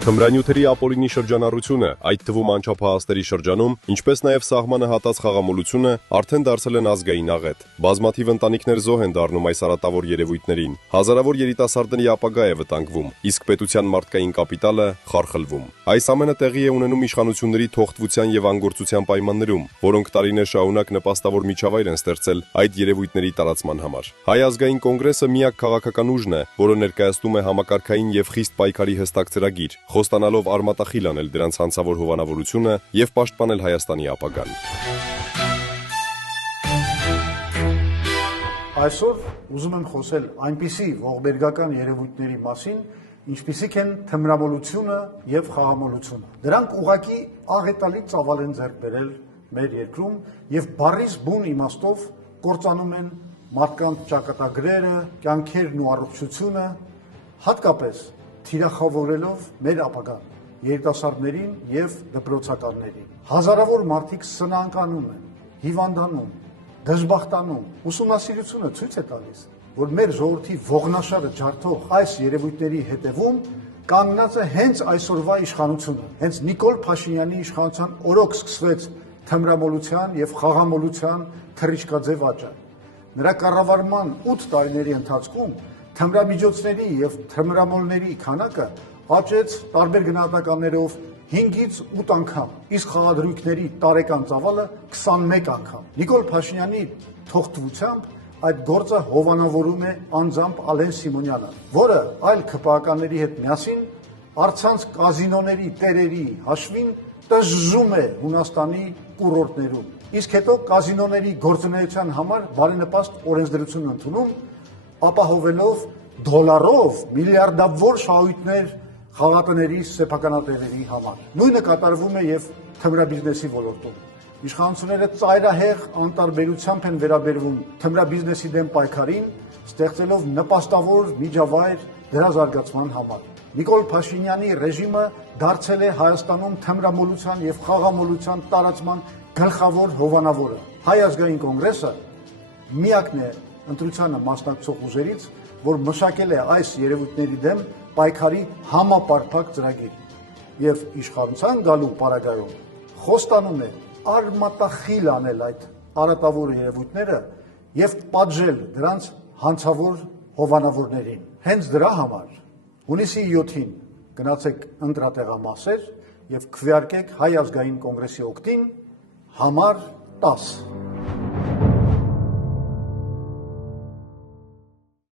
Թմրանյութերի ապօրինի շրջանառությունը, այդ թվում անչափահասների շրջանում, ինչպես նաև սահմանը հատած խաղամոլությունը արդեն դարձել են ազգային աղետ։ Բազմաթիվ ընտանիքներ զոհ են դառնում այս արատավոր երևույթներին։ Հազարավոր երիտասարդների ապագա է վտանգվում, իսկ պետության մարդկային կապիտալը խարխլվում։ Այս ամենը տեղի է ունենում իշխանությունների թողտվության եւ անգործության պայմաններում, որոնք տարիներ շարունակ նպաստավոր միջավայր են ստեղծել այդ երևույթների տարածման համար։ Հայ ազգային կոնգրեսը միակ քաղաքական ուժն է, որը ներկայացնում է համակարգային եւ խիստ պայքարի հստակ ծրագիր, խոստանալով արմատախիլ անել դրանց հանցավոր հովանավորությունը եւ պաշտպանել Հայաստանի ապագան։ Այսօր ուզում եմ խոսել այնպիսի ողբերգական երևույթների մասին, ինչպիսիք են թմրամոլությունը եւ խաղամոլությունը։ Դրանք ուղղակի աղետալի ծավալ են ձեռք բերել մեր երկրում եւ բառից բուն իմաստով կործանում են մարդկանց ճակատագրերը, կյանքերն ու առողջությունը, հատկապես թիրախավորելով մեր ապագան, երիտասարդներին եւ դպրոցականներին։ Հազարավոր մարդիկ սնանկանում են, հիվանդանում, դժբախտանում։ Ուսումնասիրությունը ցույց է տալիս, որ մեր ժողովրդի ողնաշարը ջարդող այս երևույթների հետևում կանգնած է հենց այսօրվա իշխանությունը։ Հենց Նիկոլ Փաշինյանի իշխանության օրոք սկսվեց թմրամոլության եւ խաղամոլության թռիչքաձև աճը։ Նրա կառավարման 8 տարիների ընթացքում թմրամիջոցների եւ թմրամոլների քանակը աճեց տարբեր գնահատականներով 5-ից 8 անգամ, իսկ խաղադրույքների տարեկան ծավալը 21 անգամ։ Նիկոլ Փաշինյանի թողտվությամբ այդ գործը հովանավորում է անձամբ Ալեն Սիմոնյանը, որը այլ ՔՊԱ-ականների հետ միասին առցանց կազինոների տերերի հաշվին տժժում է Հունաստանի կուրորտներում, իսկ հետո կազինոների գործունեության համար բարենպաստ օրենսդրություն ընդունում, ապահովելով դոլարով միլիարդավոր շահույթներ խաղատների սեփականատերերի համար։ Նույնը կատարվում է եւ թմրաբիզնեսի ոլորտում։ Իշխանությունները ծայրահեղ անտարբերությամբ են վերաբերվում թմրաբիզնեսի դեմ պայքարին, ստեղծելով նպաստավոր միջավայր դրա զարգացման համար։ Նիկոլ Փաշինյանի ռեժիմը դարձել է Հայաստանում թմրամոլության եւ խաղամոլության տարածման գլխավոր հովանավորը։ Հայ ազգային կոնգրեսը միակն է ընտրությանը մասնակցող ուժերից, որ մշակել է այս երևույթների դեմ պայքարի համապարփակ ծրագիր եւ իշխանության գալու պարագայում խոստանում է արմատախիլ անել այդ արատավոր երևույթները եւ պատժել դրանց հանցավոր հովանավորներին։ Հենց դրա համար հունիսի 7-ին գնացեք ընտրատեղամասեր եւ քվեարկեք Հայ ազգային կոնգրեսի օգտին համար 10։